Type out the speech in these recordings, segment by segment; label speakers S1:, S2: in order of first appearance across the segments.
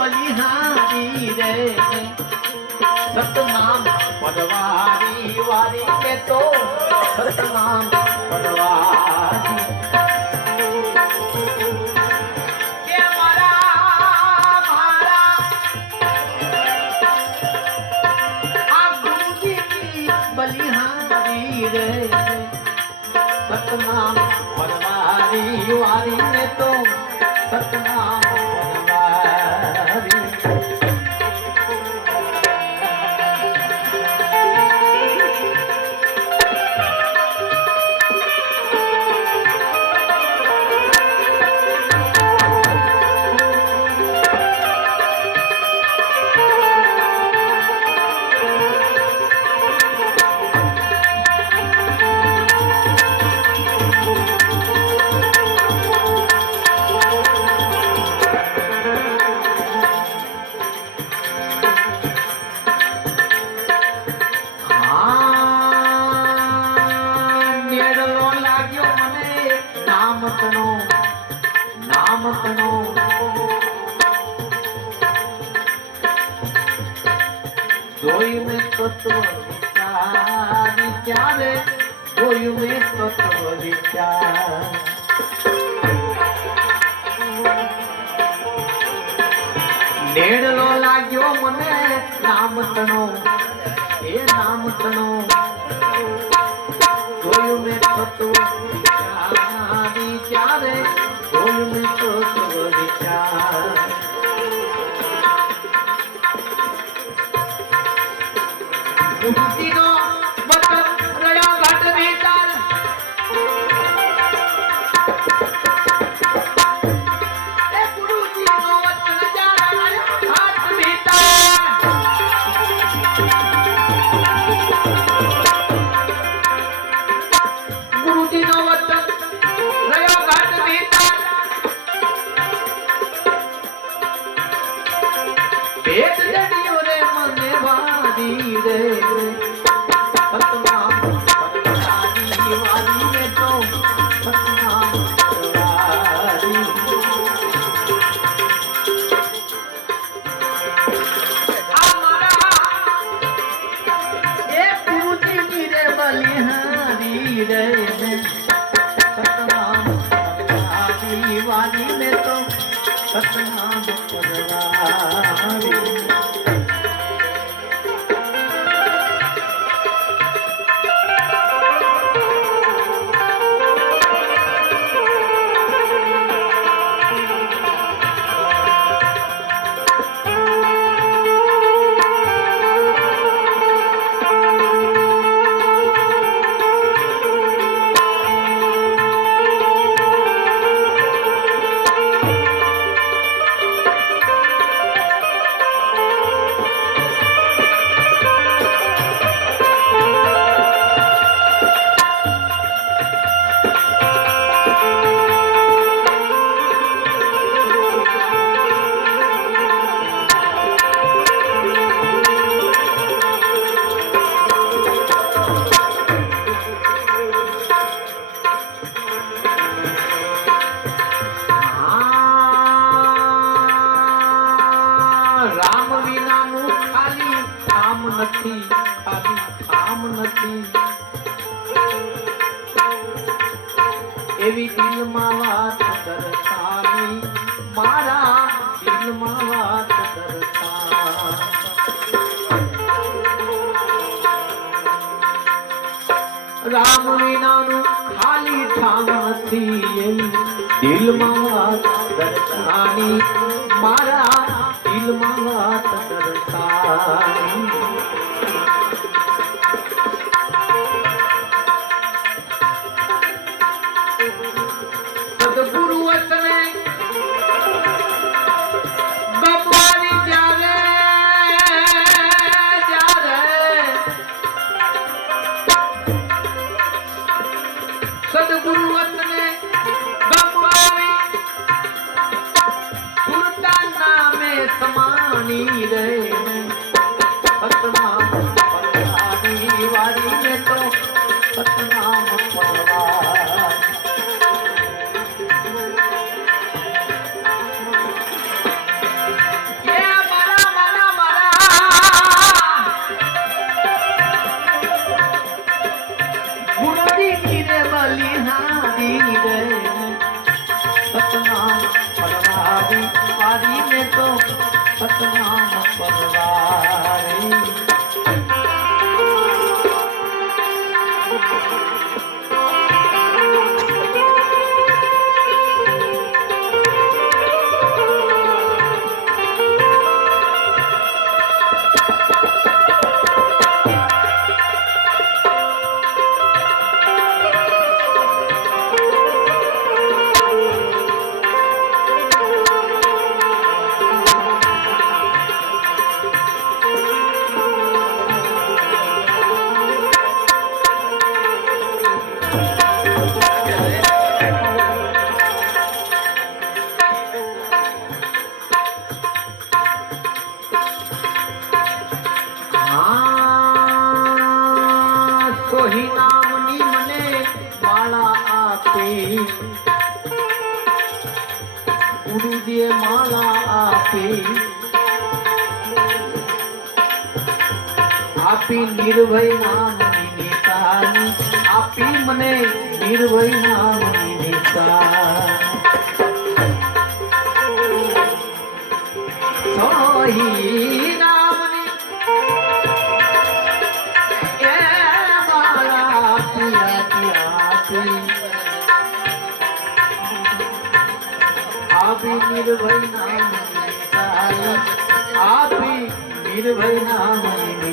S1: બલિહારી રે સતનામ પડવારી વારી કે તો સતનામ પડવા નેડલો લાગ્યો મને રામ તણો એ રામ નથી દિલમાં વાત દર્શાની મારા દિલમાં વાત દર્શાની સતનામ પરવારી વારી ને તો સતનામ પરવારી એ માળા આપી. આપી નિર્ભય નામની તારી આપી મને નિર્ભય નામની તારી સોહી ఆపి నిలువై నామని
S2: ఆపి
S1: నిలువై నామని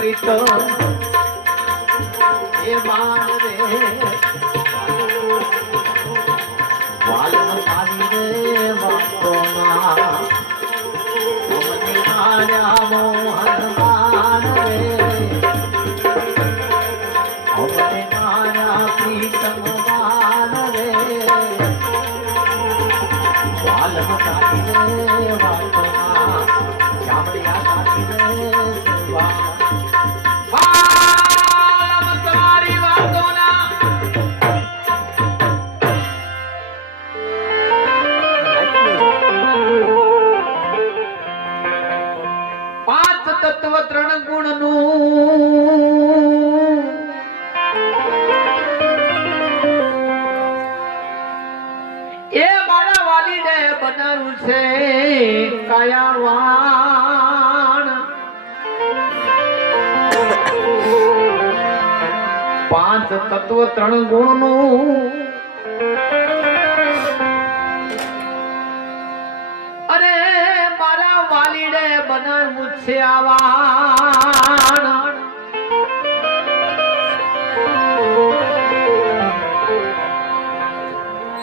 S1: પ્રીતો. એ મા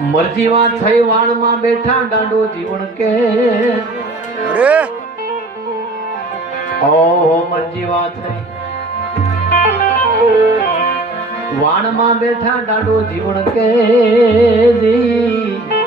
S1: મરજીમાં થઈ વાણમાં બેઠા ગાંડો જીવન કે.
S2: અરે!
S1: ઓહો મરજીવા થઈ. વાણમાં બેઠા ગાંડો જીવન કે જી.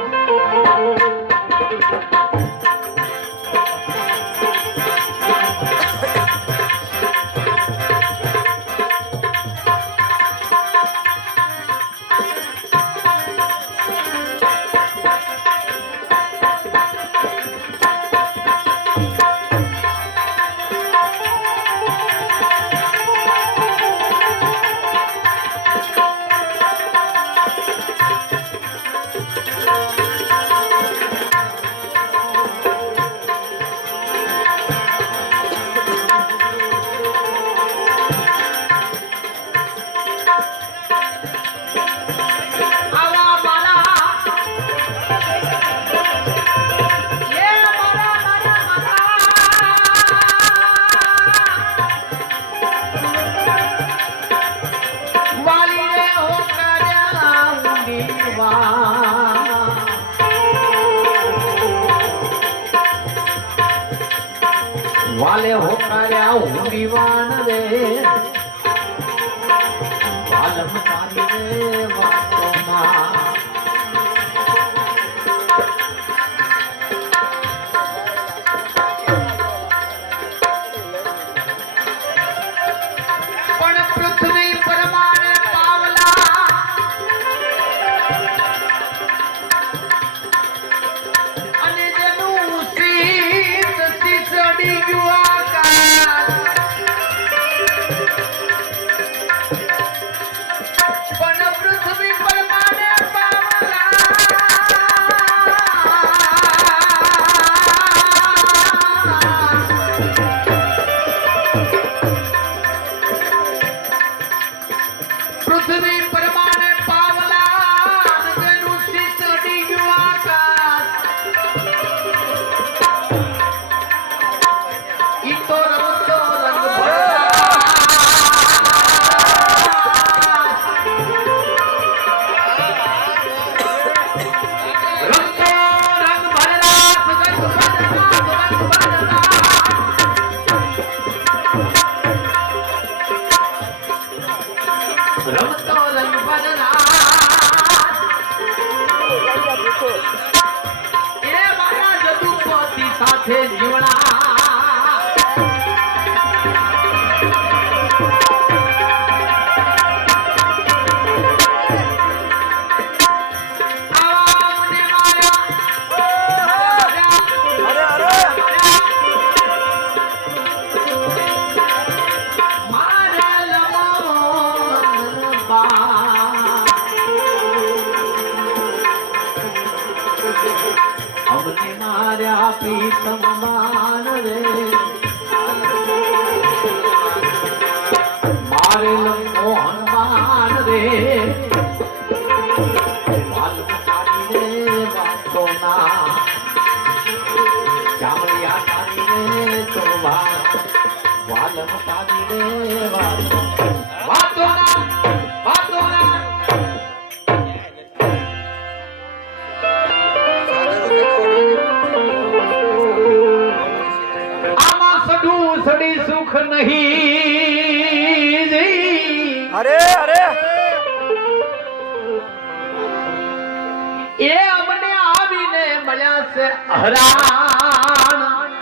S1: હરાણ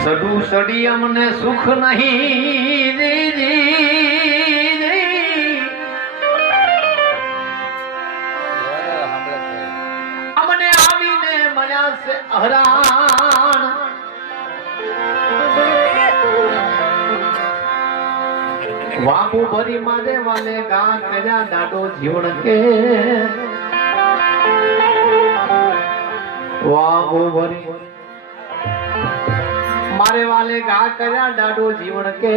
S1: સડું સડી અમને સુખ નહીં. મને ગાન કર્યા દાડો જીવણ કે. વાહ ઓવરી મારે વાલે ગા કર્યા દાડો જીવણ કે.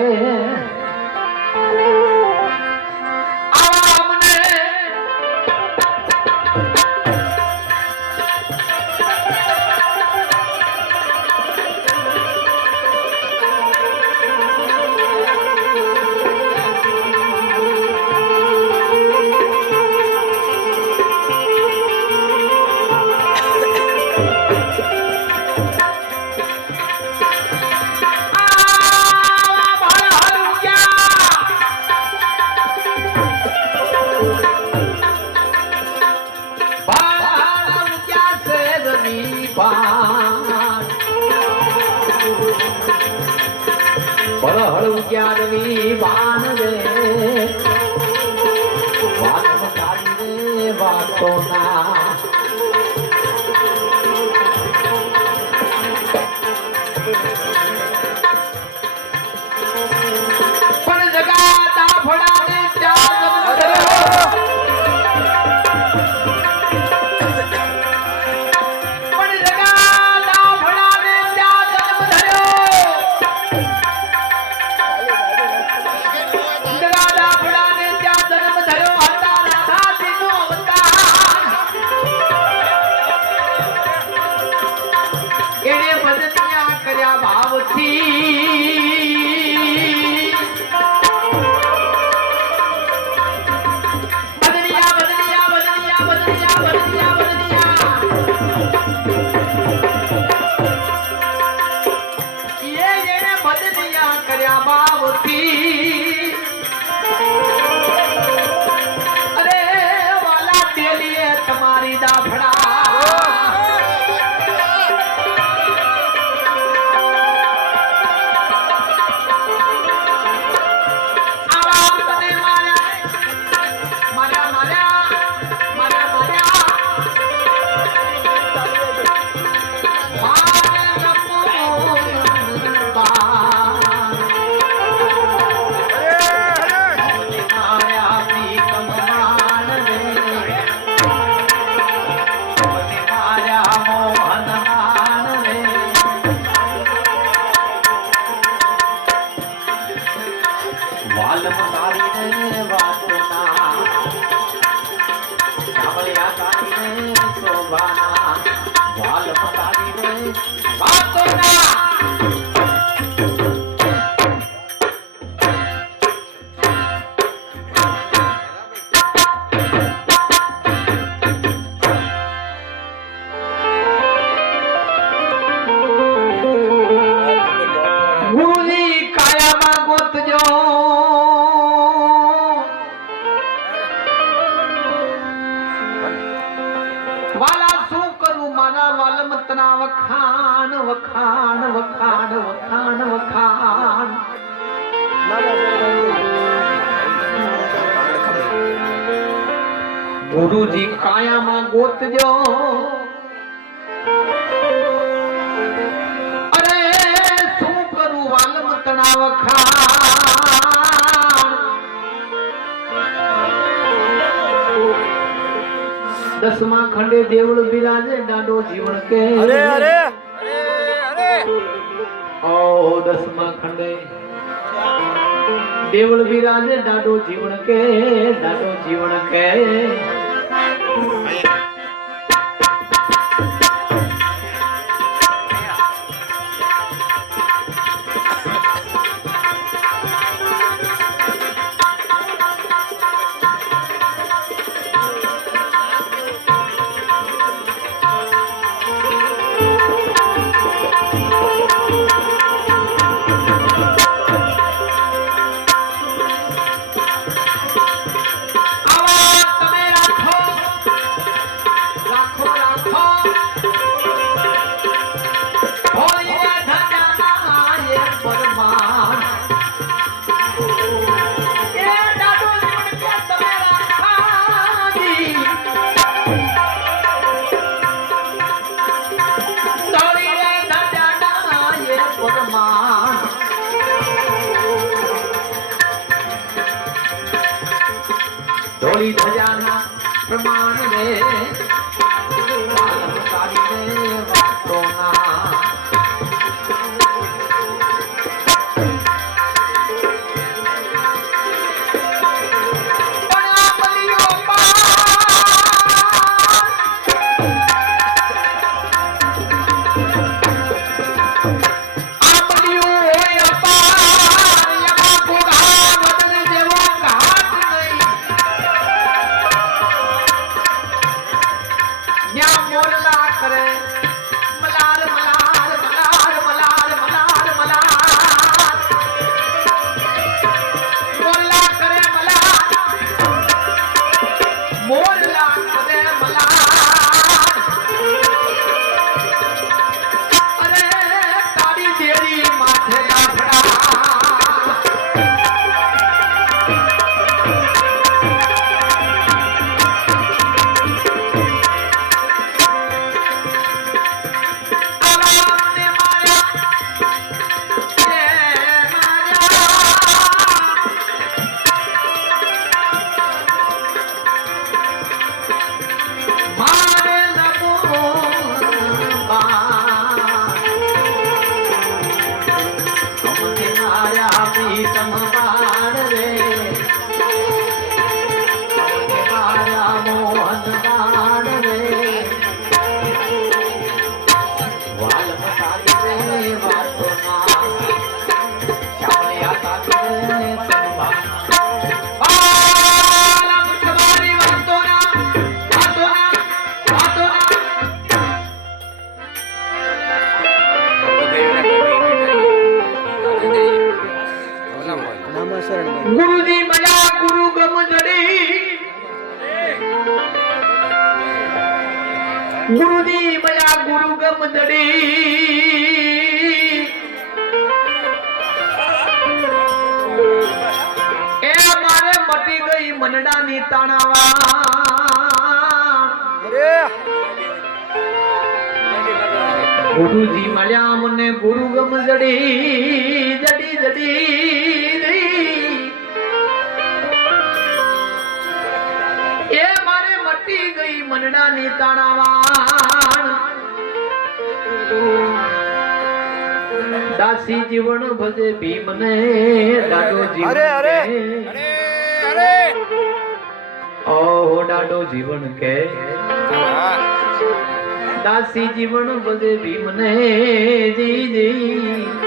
S1: પરહળ ઉગ્યારવી વાન રે. વાત વાતો ના દસમા ખંડે દેવળ બિરાજે ડાડો જીવણ કે
S2: અરે અરે! અરે અરે!
S1: ઓ દસમા ખંડે દેવળ બિરાજે ડાડો જીવણ કે ડાડો જીવણ કે ગુરુજી મળ્યા મને ગુરુ ગમ જડી જડી જડી. એ મારે મટી ગઈ મનડાની તાણાવાણ દાસી જીવન ભજે ભીમને દાદો જીવન
S2: અરે અરે
S1: અરે
S2: અરે.
S1: ઓહો દાડો જીવન કે. દાસી જીવન ભજે ભીમને જી.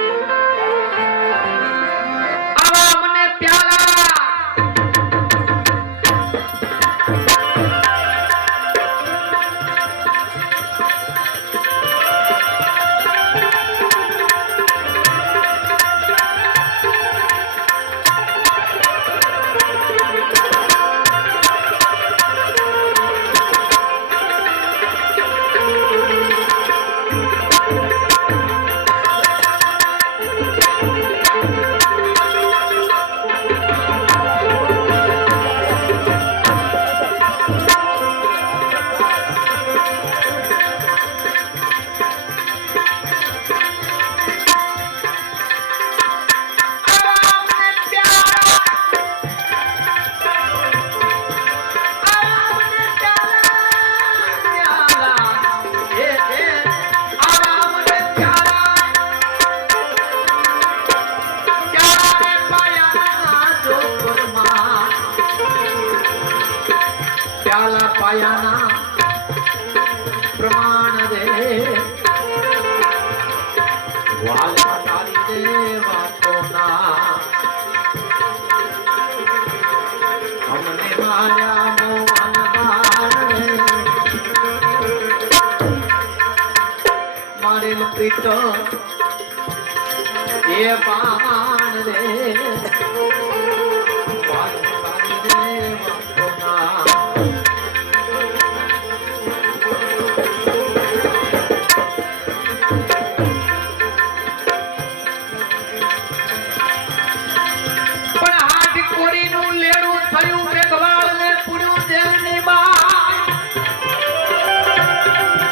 S1: પ્રીત એ બાણ